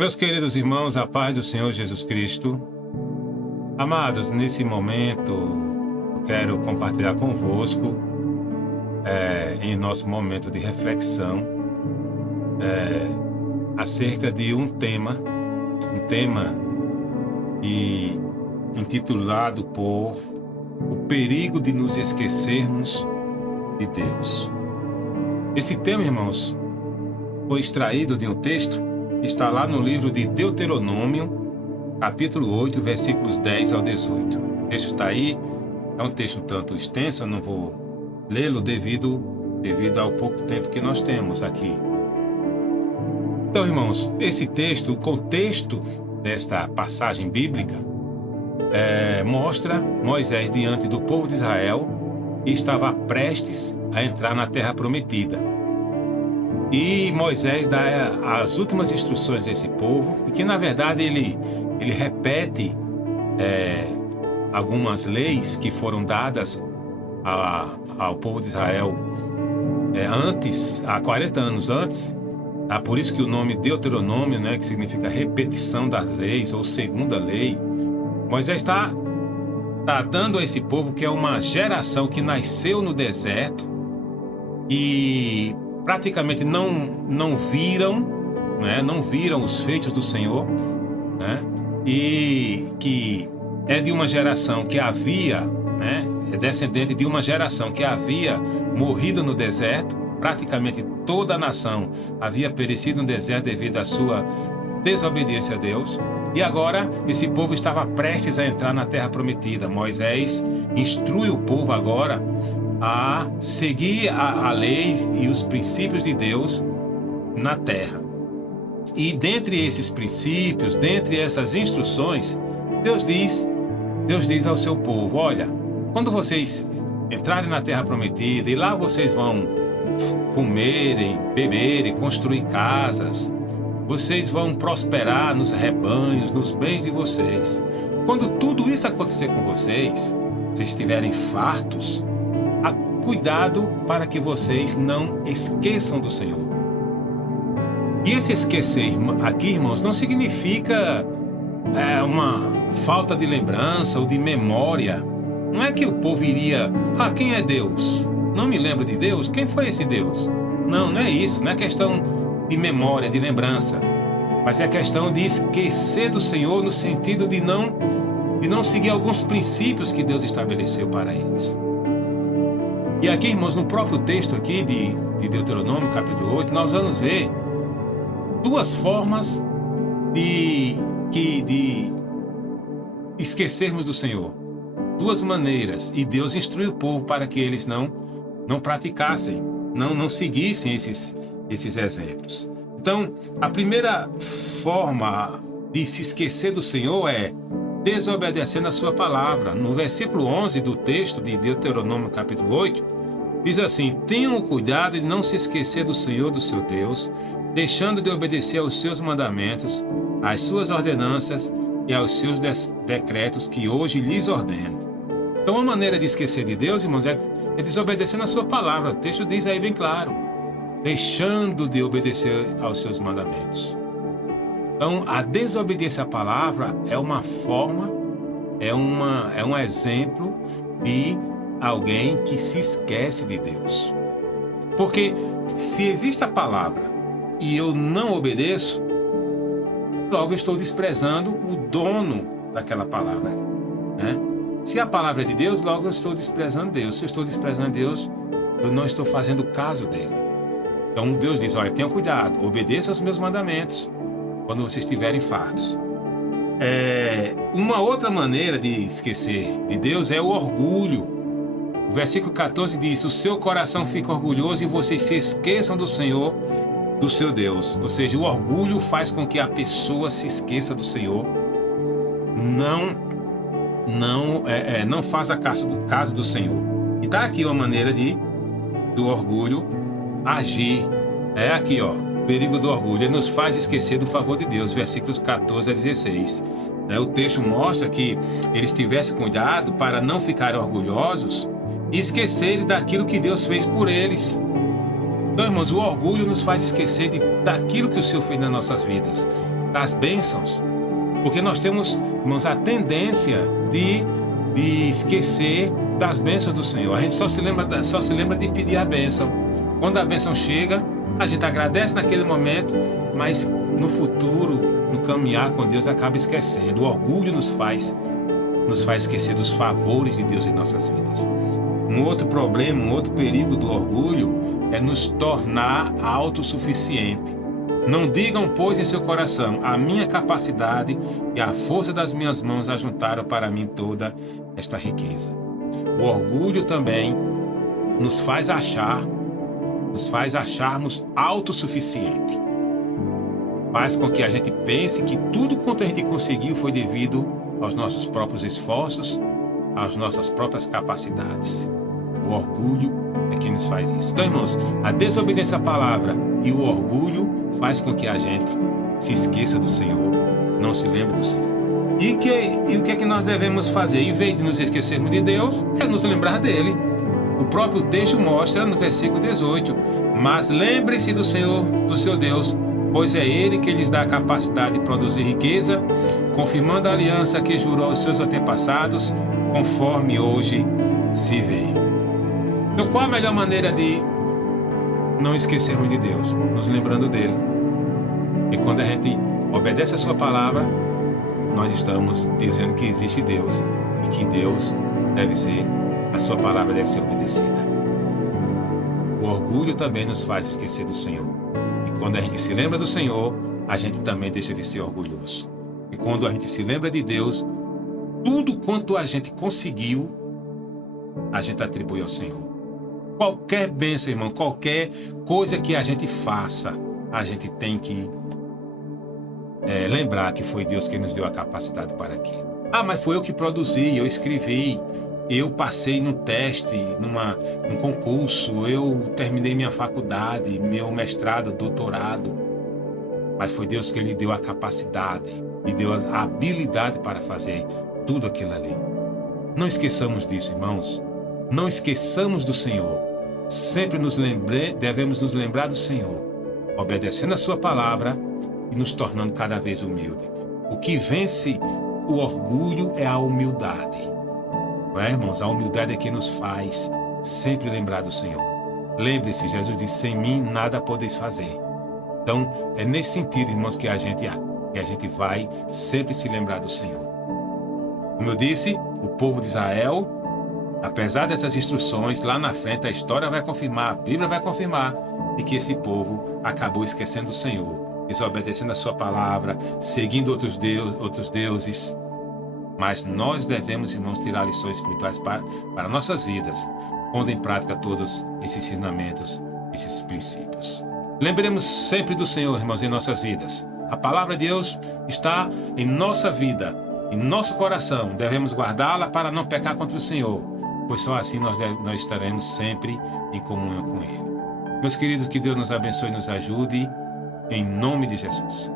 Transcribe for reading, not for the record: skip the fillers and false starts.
Meus queridos irmãos, a paz do Senhor Jesus Cristo. Amados, nesse momento eu quero compartilhar convosco em nosso momento de reflexão acerca de um tema intitulado por O Perigo de nos esquecermos de Deus. Esse tema, irmãos, foi extraído de um texto que está lá no livro de Deuteronômio, capítulo 8, versículos 10 ao 18. O texto está aí, é um texto um tanto extenso, eu não vou lê-lo devido ao pouco tempo que nós temos aqui. Então, irmãos, esse texto, o contexto desta passagem bíblica, mostra Moisés diante do povo de Israel e estava prestes a entrar na terra prometida. E Moisés dá as últimas instruções a esse povo, e que na verdade ele repete algumas leis que foram dadas ao povo de Israel há 40 anos antes. Por isso que o nome Deuteronômio, que significa repetição das leis ou segunda lei. Moisés está dando a esse povo, que é uma geração que nasceu no deserto e praticamente não viram os feitos do Senhor, e que é de uma geração que havia, é descendente de uma geração que havia morrido no deserto. Praticamente toda a nação havia perecido no deserto devido à sua desobediência a Deus. E agora esse povo estava prestes a entrar na terra prometida. Moisés instrui o povo agora a seguir a lei e os princípios de Deus na terra. E dentre esses princípios, dentre essas instruções, Deus diz ao seu povo: olha, quando vocês entrarem na terra prometida e lá vocês vão comerem, beberem, construir casas, vocês vão prosperar nos rebanhos, nos bens de vocês. Quando tudo isso acontecer com vocês estiverem fartos, cuidado para que vocês não esqueçam do Senhor. E esse esquecer aqui, irmãos, não significa uma falta de lembrança ou de memória. Não é que o povo iria: quem é Deus? Não me lembro de Deus? Quem foi esse Deus? Não é isso. Não é questão de memória, de lembrança. Mas é questão de esquecer do Senhor no sentido de não seguir alguns princípios que Deus estabeleceu para eles. E aqui, irmãos, no próprio texto aqui de Deuteronômio, capítulo 8, nós vamos ver duas formas de esquecermos do Senhor. Duas maneiras. E Deus instrui o povo para que eles não praticassem, não seguissem esses exemplos. Então, a primeira forma de se esquecer do Senhor é desobedecendo a sua palavra. No versículo 11 do texto de Deuteronômio capítulo 8, diz assim: tenham cuidado de não se esquecer do Senhor, do seu Deus, deixando de obedecer aos seus mandamentos, às suas ordenanças e aos seus decretos que hoje lhes ordeno. Então, a maneira de esquecer de Deus, irmãos, é desobedecendo a sua palavra. O texto diz aí bem claro: deixando de obedecer aos seus mandamentos. Então, a desobediência à palavra é uma forma, é um exemplo de alguém que se esquece de Deus. Porque se existe a palavra e eu não obedeço, logo eu estou desprezando o dono daquela palavra. Se a palavra é de Deus, logo eu estou desprezando Deus. Se eu estou desprezando Deus, eu não estou fazendo caso dele. Então Deus diz: olha, tenha cuidado, obedeça aos meus mandamentos quando vocês estiverem fartos. Uma outra maneira de esquecer de Deus é o orgulho. O versículo 14 diz: o seu coração fica orgulhoso e vocês se esqueçam do Senhor, do seu Deus. Ou seja, o orgulho faz com que a pessoa se esqueça do Senhor, não faça caso do Senhor. E está aqui uma maneira do orgulho agir. Aqui, ó. Perigo do orgulho, ele nos faz esquecer do favor de Deus, versículos 14 a 16. O texto mostra que eles tivessem cuidado para não ficarem orgulhosos e esquecerem daquilo que Deus fez por eles. Então, irmãos, o orgulho nos faz esquecer daquilo que o Senhor fez nas nossas vidas. das bênçãos. Porque nós temos, irmãos, a tendência de esquecer das bênçãos do Senhor. A gente só se lembra de pedir a bênção. Quando a bênção chega, a gente agradece naquele momento, mas no futuro, no caminhar com Deus, acaba esquecendo. O orgulho nos faz esquecer dos favores de Deus em nossas vidas. Um outro problema, um outro perigo do orgulho é nos tornar autossuficiente. Não digam, pois, em seu coração: a minha capacidade e a força das minhas mãos ajuntaram para mim toda esta riqueza. O orgulho também nos faz acharmos autossuficiente. Faz com que a gente pense que tudo quanto a gente conseguiu foi devido aos nossos próprios esforços, às nossas próprias capacidades. O orgulho é quem nos faz isso. Então, irmãos, a desobediência à palavra e o orgulho faz com que a gente se esqueça do Senhor, não se lembre do Senhor. E o que é que nós devemos fazer? Em vez de nos esquecermos de Deus, é nos lembrar dele. O próprio texto mostra no versículo 18: mas lembre-se do Senhor, do seu Deus, pois é Ele que lhes dá a capacidade de produzir riqueza, confirmando a aliança que jurou aos seus antepassados, conforme hoje se vê. Então, qual a melhor maneira de não esquecermos de Deus? Nos lembrando dele. E quando a gente obedece a sua palavra, nós estamos dizendo que existe Deus e que Deus a sua palavra deve ser obedecida. O orgulho também nos faz esquecer do Senhor. E quando a gente se lembra do Senhor, a gente também deixa de ser orgulhoso. E quando a gente se lembra de Deus, tudo quanto a gente conseguiu, a gente atribui ao Senhor. Qualquer bênção, irmão, qualquer coisa que a gente faça, a gente tem que lembrar que foi Deus que nos deu a capacidade para aquilo. Ah, mas foi eu que produzi, eu escrevi, eu passei no teste, num concurso, eu terminei minha faculdade, meu mestrado, doutorado. Mas foi Deus que lhe deu a capacidade, lhe deu a habilidade para fazer tudo aquilo ali. Não esqueçamos disso, irmãos. Não esqueçamos do Senhor. Sempre devemos nos lembrar do Senhor, obedecendo a sua palavra e nos tornando cada vez humilde. O que vence o orgulho é a humildade. Não é, irmãos? A humildade é que nos faz sempre lembrar do Senhor. Lembre-se, Jesus disse: sem mim nada podeis fazer. Então, é nesse sentido, irmãos, que a gente vai sempre se lembrar do Senhor. Como eu disse, o povo de Israel, apesar dessas instruções, lá na frente a história vai confirmar, a Bíblia vai confirmar, de que esse povo acabou esquecendo o Senhor, desobedecendo a sua palavra, seguindo outros deuses. Mas nós devemos, irmãos, tirar lições espirituais para nossas vidas, pondo em prática todos esses ensinamentos, esses princípios. Lembremos sempre do Senhor, irmãos, em nossas vidas. A palavra de Deus está em nossa vida, em nosso coração. Devemos guardá-la para não pecar contra o Senhor, pois só assim nós estaremos sempre em comunhão com Ele. Meus queridos, que Deus nos abençoe e nos ajude, em nome de Jesus.